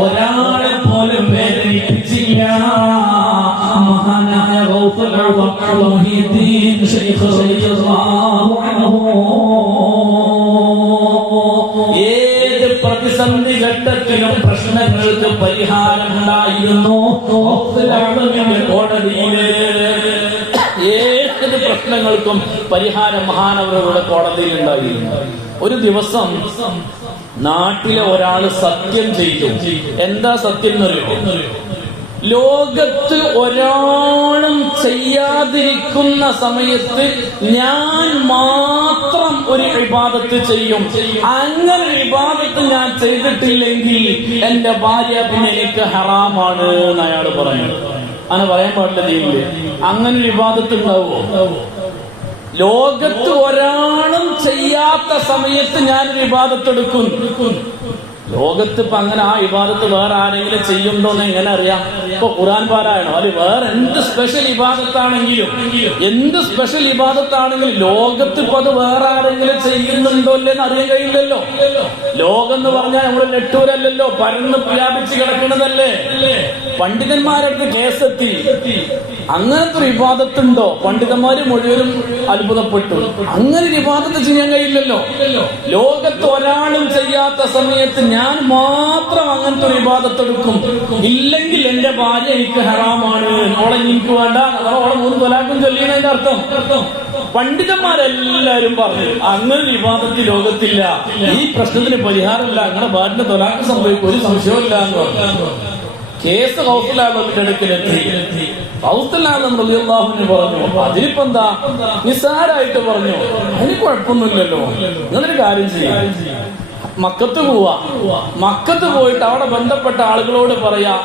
ഒരാളെ പോലും വേദനിപ്പിച്ചില്ല. മഹാനായ ഏത് പ്രതിസന്ധി ഘട്ടത്തിലും പ്രശ്നങ്ങൾക്ക് പരിഹാരം ഉണ്ടായിരുന്നു പ്രശ്നങ്ങൾക്കും പരിഹാരം മഹാനവരുടെ കോടതിയിൽ ഉണ്ടായിരുന്നു. ഒരു ദിവസം നാട്ടിലെ ഒരാൾ സത്യം ചെയ്തു. എന്താ സത്യം എന്നറിയോ ലോകത്ത് ഒരാളും ചെയ്യാതിരിക്കുന്ന സമയത്ത് ഞാൻ മാത്രം ഒരു വിവാദത്ത് ചെയ്യും. അങ്ങനെ വിവാദത്ത് ഞാൻ ചെയ്തിട്ടില്ലെങ്കിൽ എന്റെ ഭാര്യ പിന്നെ എനിക്ക് ഹറാമാണ് എന്ന് അയാൾ പറഞ്ഞു അങ്ങനെ പറയാൻ പാടില്ല ദൈവമില്ലേ അങ്ങനെ ഒരു ഉണ്ടാവുമോ? ലോകത്ത് ഒരാളും ചെയ്യാത്ത സമയത്ത് ഞാൻ വിവാദത്തെടുക്കും. ലോകത്ത് ഇപ്പൊ അങ്ങനെ ആ വിവാദത്ത് വേറെ ആരെങ്കിലും ചെയ്യുന്നുണ്ടോ എന്ന് എങ്ങനെ അറിയാം? ഇപ്പൊ ഖുറാൻ പാരായണോ. അത് വേറെ എന്ത് സ്പെഷ്യൽ വിവാദത്താണെങ്കിലും എന്ത് സ്പെഷ്യൽ വിവാദത്താണെങ്കിലും ലോകത്ത് ഇപ്പൊ അത് വേറെ ആരെങ്കിലും ചെയ്യുന്നുണ്ടോ അല്ലെന്ന് അറിയാൻ കഴിയില്ലല്ലോ. ലോകം എന്ന് പറഞ്ഞാൽ നമ്മുടെ നെട്ടൂരല്ലല്ലോ പരന്ന് വ്യാപിച്ച് കിടക്കുന്നതല്ലേ? പണ്ഡിതന്മാരടുത്ത് കേസെത്തി. അങ്ങനത്തെ ഒരു വിവാദത്തുണ്ടോ? പണ്ഡിതന്മാര് മുഴുവനും അത്ഭുതപ്പെട്ടു. അങ്ങനെ ഒരു വിവാദത്ത് ചെയ്യാൻ കഴിയില്ലല്ലോ. ലോകത്ത് ഒരാളും ചെയ്യാത്ത സമയത്ത് ഞാൻ മാത്രം അങ്ങനത്തെ ഒരു വിവാദത്തെടുക്കും ഇല്ലെങ്കിൽ എന്റെ ഭാര്യ എനിക്ക് ഹറാമാണ്. ഓളെ എനിക്ക് വേണ്ട. ഓളെ മൂന്ന് തൊലാക്കും ചൊല്ലിയതിന്റെ അർത്ഥം. പണ്ഡിതന്മാരെല്ലാരും പറഞ്ഞു അങ്ങനെ വിവാദത്തിൽ ലോകത്തില്ല. ഈ പ്രശ്നത്തിന് പരിഹാരമില്ല. അങ്ങനെ ഭാര്യന്റെ തൊലാക്ക് സംഭവിക്കും. ഒരു സംശയമില്ല എന്ന് പറഞ്ഞു. കേസ് കൗസലാമൻ റളിയല്ലാഹുവിന് പറഞ്ഞു. അതിനിപ്പോ എന്താ നിസ്സാരായിട്ട് പറഞ്ഞു. അതിന് കുഴപ്പമൊന്നുമില്ലല്ലോ. ഇങ്ങനൊരു കാര്യം ചെയ്യാം. മക്കത്ത് പോവാ. മക്കത്ത് പോയിട്ട് അവിടെ ബന്ധപ്പെട്ട ആളുകളോട് പറയാ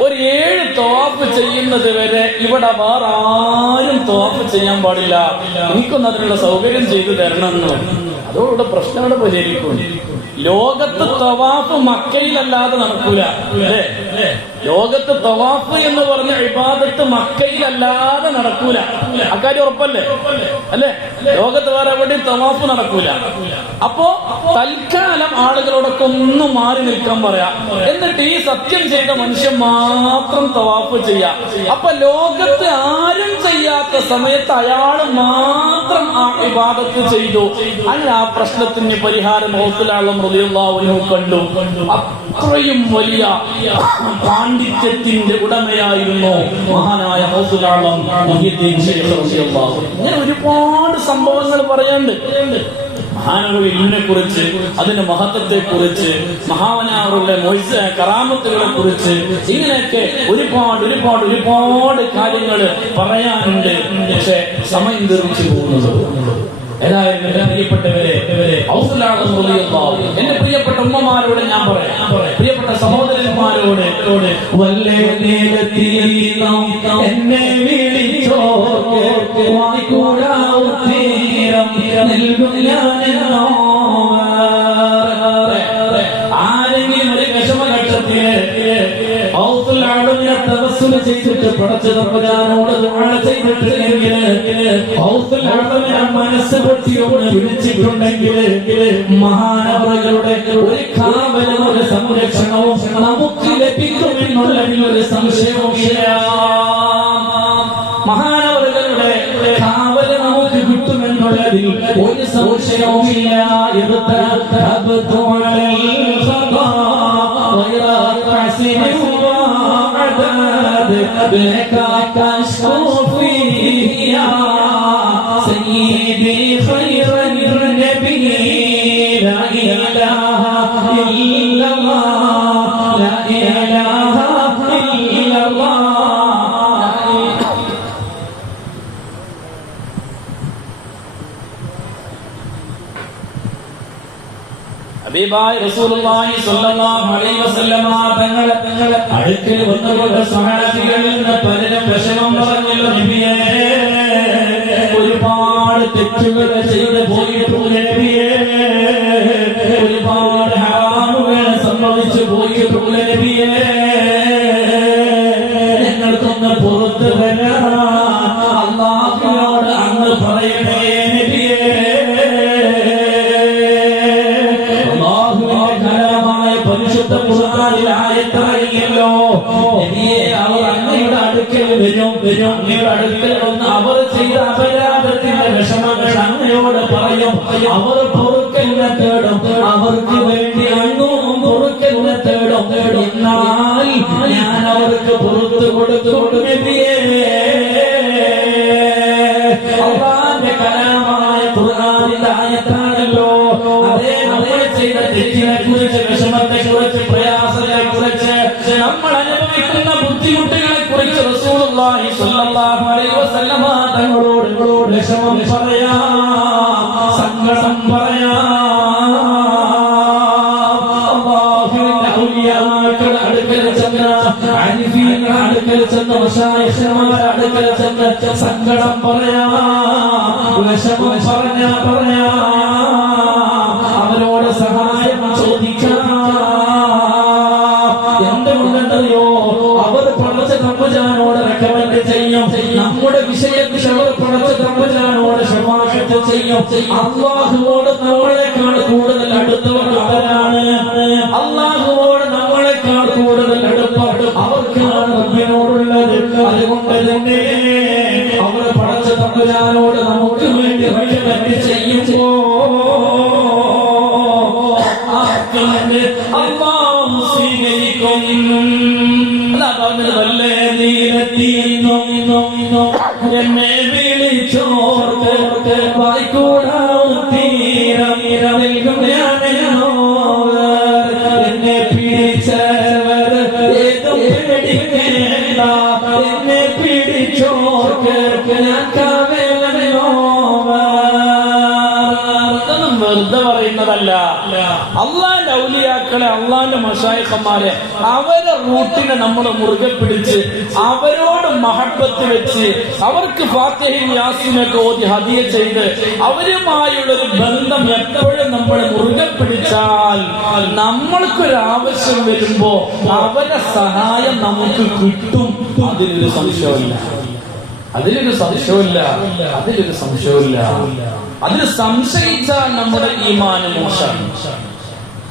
ഒരു ഏഴ് തോപ്പ് ചെയ്യുന്നത് വരെ ഇവിടെ വേറെ ആരും തോപ്പ് ചെയ്യാൻ പാടില്ല. എനിക്കൊന്നും അതിനുള്ള സൗകര്യം ചെയ്തു തരണം എന്ന്. അതോടെ പ്രശ്നങ്ങൾ പരിഹരിക്കും. ലോകത്ത് തവാഫ് മക്കയിലല്ലാതെ നടക്കൂല. അല്ലേ? ലോകത്ത് തവാഫ് എന്ന് പറഞ്ഞ ഇബാദത്ത് മക്കയിലല്ലാതെ നടക്കൂല. അക്കാര്യം ഉറപ്പല്ലേ? അല്ലേ? ലോകത്ത് വേറെ എവിടെയും തവാഫ് നടക്കൂല. അപ്പോ തൽക്കാലം ആളുകളോടൊക്കെ ഒന്ന് മാറി നിൽക്കാൻ പറയാ. എന്നിട്ട് ഈ സത്യം ചെയ്ത മനുഷ്യൻ മാത്രം തവാഫ് ചെയ്യാം. അപ്പൊ ലോകത്ത് ആരും ചെയ്യാത്ത സമയത്ത് അയാൾ മാത്രം ആ വിവാദത്ത് ചെയ്തു. അങ്ങനെ ആ പ്രശ്നത്തിന് പരിഹാരം ഹോസലാളം ഹൃദയല്ലാവിനു കണ്ടു. അത്രയും വലിയ പാണ്ഡിത്യത്തിന്റെ ഉടമയായിരുന്നു മഹാനായ ഹോസലാളം ഇങ്ങനെ ഒരുപാട് സംഭവങ്ങൾ പറയാണ്ട് മഹാനവരിനെ കുറിച്ച് അതിന്റെ മഹത്വത്തെ കുറിച്ച് മഹാവനാറുടെ കറാമത്തുകളെ കുറിച്ച് ഇങ്ങനെയൊക്കെ ഒരുപാട് ഒരുപാട് ഒരുപാട് കാര്യങ്ങൾ പറയാനുണ്ട്. പക്ഷെ സമയം തീർച്ചു പോകുന്നത്. ഏതായാലും എന്റെ പ്രിയപ്പെട്ടവരെ എന്റെ പ്രിയപ്പെട്ട ഉമ്മമാരോട് ഞാൻ പറയാം. പ്രിയപ്പെട്ട സഹോദരന്മാരോട് വല്ലേ നേരത്തിൽ എന്നെ വിളിച്ചോ വായിക്കൂടാ. ആരെങ്കിലും ഒരു ചെയ്തിട്ട് ഒരു കാവലും ഒരു സംരക്ഷണവും നമുക്ക് ലഭിക്കുമെന്നുള്ളതിൽ ഒരു സംശയവുമില്ല. മഹാനവറുകളുടെ الذي ويستنشر بنا ارتكبت على الخطا سيدي خير ഹബീബായ റസൂലുള്ളാഹി സ്വല്ലല്ലാഹു അലൈഹി വസല്ലമ തങ്ങളെ തങ്ങളെ അടുക്കൽ വന്നുകൊണ്ട് സഹാബികളിൽ നിന്ന് പലരും വിഷമം പറഞ്ഞല്ലോ നബിയേ. ഒരുപാട് തെറ്റുകൾ ചെയ്ത് അവർ അങ്ങയുടെ അടുക്കൽ വരും വരും. അങ്ങയുടെ അടുക്കൽ വന്ന് അവർ ചെയ്ത അപരാധത്തിന്റെ വിഷമങ്ങൾ അങ്ങയോട് പറയും. അവർ പൊറുക്കലിനെ തേടും. അവർക്ക് വേണ്ടി അങ്ങും പൊറുക്കലിനെ തേടും. എന്നാൽ ഞാൻ അവർക്ക് പുറത്തു കൊടുത്തു അള്ളാന്റെ കലാമായ ഖുർആനിന്റെ ആയത്താണല്ലോ. അതേ നമ്മൾ ചെയ്ത തെറ്റിനെ കുറിച്ച് വിഷമത്തെ കുറിച്ച് നമ്മൾ ബുദ്ധിമുട്ടുകളെ കുറിച്ച് റസൂലുള്ളാഹി സ്വല്ലല്ലാഹു അലൈഹി വസല്ലമ തങ്ങളോട് നിങ്ങളോട് വിഷമം പറയാ സങ്കടം പറയാ. സങ്കടം പറയാ വിഷമം പറഞ്ഞ പറഞ്ഞ. അള്ളാഹുവോട് നമ്മളെക്കാൾ കൂടുതൽ അടുത്തവർ അവരാണ്. അള്ളാഹുവോട് നമ്മളെക്കാൾ കൂടുതൽ അടുപ്പം അവർക്കാണ് റബ്ബിനോടുള്ളത് അതുകൊണ്ട് തന്നെ വിളിച്ചോർക്ക് വായിക്കൂടാം അള്ളാന്റെ ഔലിയാക്കളെ അള്ളാന്റെ മഷായിഖന്മാരെ അവരെ റൂട്ടിനെ നമ്മൾ മുറുകെ പിടിച്ച് അവരോട് മഹബത്ത് വെച്ച് അവർക്ക് ഫാത്തഹിൻ യാസിനൊക്കെ ഓതി ഹതിയെ ചെയ്ത് അവരുമായുള്ള ഒരു ബന്ധം എപ്പോഴും നമ്മൾ മുറുകെ പിടിച്ചാൽ നമ്മൾക്കൊരു ആവശ്യം വരുമ്പോ അവരെ സഹായം നമുക്ക് കിട്ടും. അതിലൊരു സംശയമില്ല അതിലൊരു സംശയമില്ല അതിലൊരു സംശയമില്ല അതിൽ സംശയിച്ചാൽ നമ്മുടെ ഈ മോശം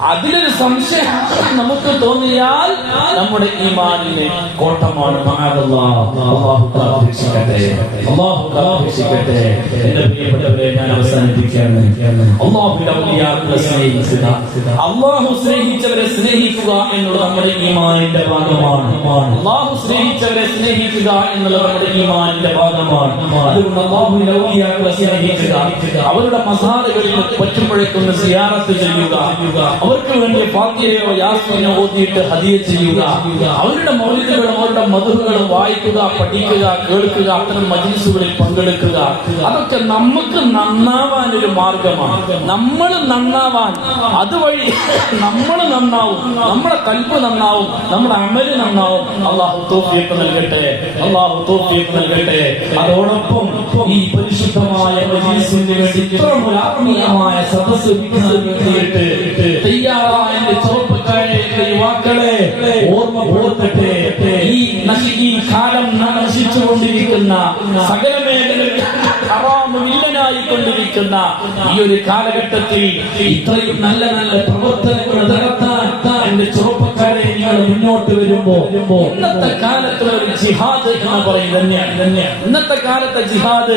അതിലൊരു സംശയം നമുക്ക് തോന്നിയാൽ നമ്മുടെ ഈമാനിനെ കോട്ടമാണ് മഹാദല്ലാഹ്. അല്ലാഹു കാത്തിരക്ഷിക്കട്ടെ. അല്ലാഹു കാത്തിരക്ഷിക്കട്ടെ. എന്റെ പ്രിയപ്പെട്ടവരെ ഞാൻ അവസാനിപ്പിക്കുകയാണ്. ഔലിയാക്കളെ സ്നേഹിക്കുക. അള്ളാഹു സ്നേഹിച്ചവരെ സ്നേഹിക്കുക എന്നുള്ളത് നമ്മുടെ ഈമാനിന്റെ ഭാഗമാണ്. അള്ളാഹു സ്നേഹിച്ചവരെ സ്നേഹിക്കുക എന്നുള്ളത് നമ്മുടെ ഈമാനിന്റെ ഭാഗമാണ്. അതുകൊണ്ട് ഔലിയാക്കളെ സ്നേഹിക്കുക. അവരുടെ മസാലകളിൽ പറ്റുമ്പോഴേക്കൊന്ന് സിയാറത്ത് ചെയ്യുക. അവർക്ക് വേണ്ടി ഫാത്തിഹയോ യാസ്മിനോ ഓതിയിട്ട് ഹദിയ ചെയ്യുക. അവരുടെ മൗലികളും അവരുടെ മധുരങ്ങളും വായിക്കുക പഠിക്കുക കേൾക്കുക അത്തരം മജീസുകളിൽ പങ്കെടുക്കുക. അതൊക്കെ നമുക്ക് നന്നാവാൻ ഒരു മാർഗമാണ്. നമ്മൾ നന്നാവാൻ. അതുവഴി നമ്മൾ നന്നാവും. നമ്മുടെ കൽപ്പ് നന്നാവും. നമ്മുടെ അമൽ നന്നാവും. അള്ളാഹു തോഫിയൊക്കെ നൽകട്ടെ. അള്ളാഹു തോഫിയൊക്കെ നൽകട്ടെ. അതോടൊപ്പം ഈ പരിശുദ്ധമായ ആത്മീയമായ സദസ് തയ്യാറായ യുവാക്കളെ ഓർമ്മ കൊടുത്തിട്ട് ഈ നശി ഈ നശിച്ചുകൊണ്ടിരിക്കുന്ന സകല ഹറാമ് ഈ ഒരു കാലഘട്ടത്തിൽ ഇത്രയും നല്ല നല്ല പ്രവർത്തനങ്ങൾ നടത്താൻ എന്റെ ചെറുപ്പക്കാരെ മുന്നോട്ട് വരുമ്പോ ഇന്നത്തെ കാലത്തുള്ള ഒരു ജിഹാദ് എന്ന് പറയും തന്നെയാണ്. തന്നെയാണ്. ഇന്നത്തെ കാലത്തെ ജിഹാദ്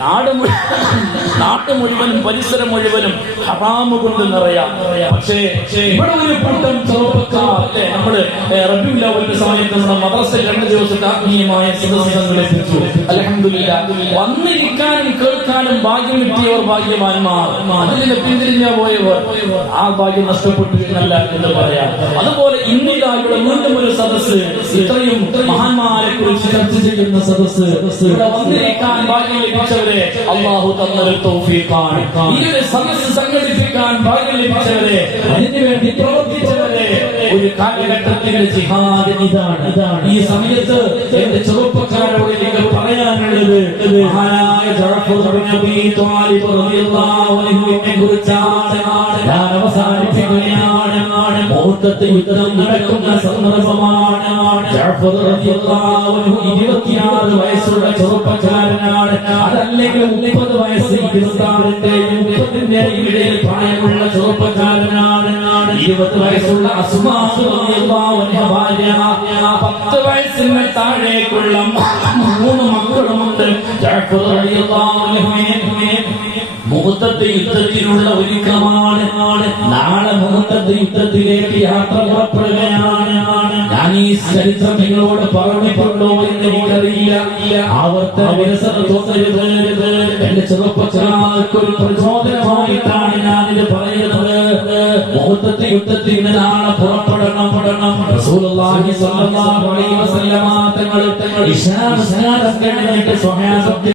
നാട് നാട്ടു നാട് മുഴുവനും പരിസരം മുഴുവനും ഹറാമ് കൊണ്ട് നിറയാം. പക്ഷേ ഇവിടെ ഒരു കൂട്ടം ചെറുപ്പക്കാർ നമ്മൾ റബ്യൂ ലോകത്തെ സമയത്ത് നമ്മുടെ മദ്രസ രണ്ട് ദിവസത്തെ ആത്മീയമായ സദസ്സ് കുറിച്ചു അലഹമില്ല വന്നിരിക്കാനും കേൾക്കാനും ഭാഗ്യം കിട്ടിയവർ ഭാഗ്യവാന്മാർ. അതിന് പിന്തിരിഞ്ഞ പോയവർ. ആ ഭാഗ്യം നഷ്ടപ്പെട്ടു എന്നല്ല എന്ന് പറയാം. അതുപോലെ ഇന്ത്യയിലായുള്ള വീണ്ടും ഒരു സദസ് ഇത്രയും മഹാന്മാരെ കുറിച്ച് ചർച്ച ചെയ്യുന്ന സദസ് ഇവിടെ വന്നിരിക്കാൻ ഭാഗ്യം ലഭിച്ചവരെ അള്ളാഹു തന്നൊരു തൗഫീഖാണ്. ഒരു സദസ്സ് സംഘടിപ്പിക്കാൻ ഭാഗ്യം ലഭിച്ചവരെ അതിനുവേണ്ടി പ്രവർത്തിച്ചവരെ ഒരു കാലഘട്ടത്തിന്റെ ജിഹാദ് ഇതാണ്. ഈ സമയത്ത് എന്റെ ചെറുപ്പക്കാരോട് എനിക്ക് പറയാനുള്ളത് മഹാനായ കുറിച്ചാണ് ഞാൻ അവസാനിപ്പിക്കുകയാണ്. മുഹൂർത്തത്തെ യുദ്ധം നടക്കുന്ന സന്ദർഭമാണ്. ജഅഫർ റളിയല്ലാഹു അൻഹു 26 വയസ്സുള്ള ചെറുപ്പക്കാരനാണ്. അതല്ലെങ്കിൽ 30 വയസ്സ് ഇരുപത്താറിന്റെയും മുപ്പതിന്റെയും ഇടയിൽ പ്രായമുള്ള ചെറുപ്പക്കാരനാണ്. ഇരുപത് വയസ്സുള്ള ഭാര്യ. പത്ത് വയസ്സിന് താഴേക്കുള്ള മൂന്ന് മക്കളുമുണ്ട് മുഹൂർത്തത്തെ യുദ്ധത്തിനുള്ള ഒരുക്കമാണ്. നാളെ മുഹൂർത്തത്തെ യുദ്ധത്തിലേക്ക് യാത്ര പുറപ്പെടുകയാണ് ഞാൻ ഈ ചരിത്രം നിങ്ങളോട് പറഞ്ഞിട്ടുണ്ടോ എന്ന് എനിക്കറിയില്ല. ആവർത്തന വികസനം തോന്നരുത് എന്റെ ചെറുപ്പക്കാർക്ക് ഒരു പ്രചോദനമായിട്ടാണ് ഞാനിത് പറയുന്നത്. മുഹൂർത്തത്തെ യുദ്ധത്തിന് നാളെ പുറപ്പെടണം പെടണം. റസൂലുള്ളാഹി സ്വല്ലല്ലാഹു അലൈഹി വസല്ലമ തങ്ങൾ ഇസ്ലാം നിസ്കാരം കഴിഞ്ഞിട്ട് സ്വഹാബത്ത്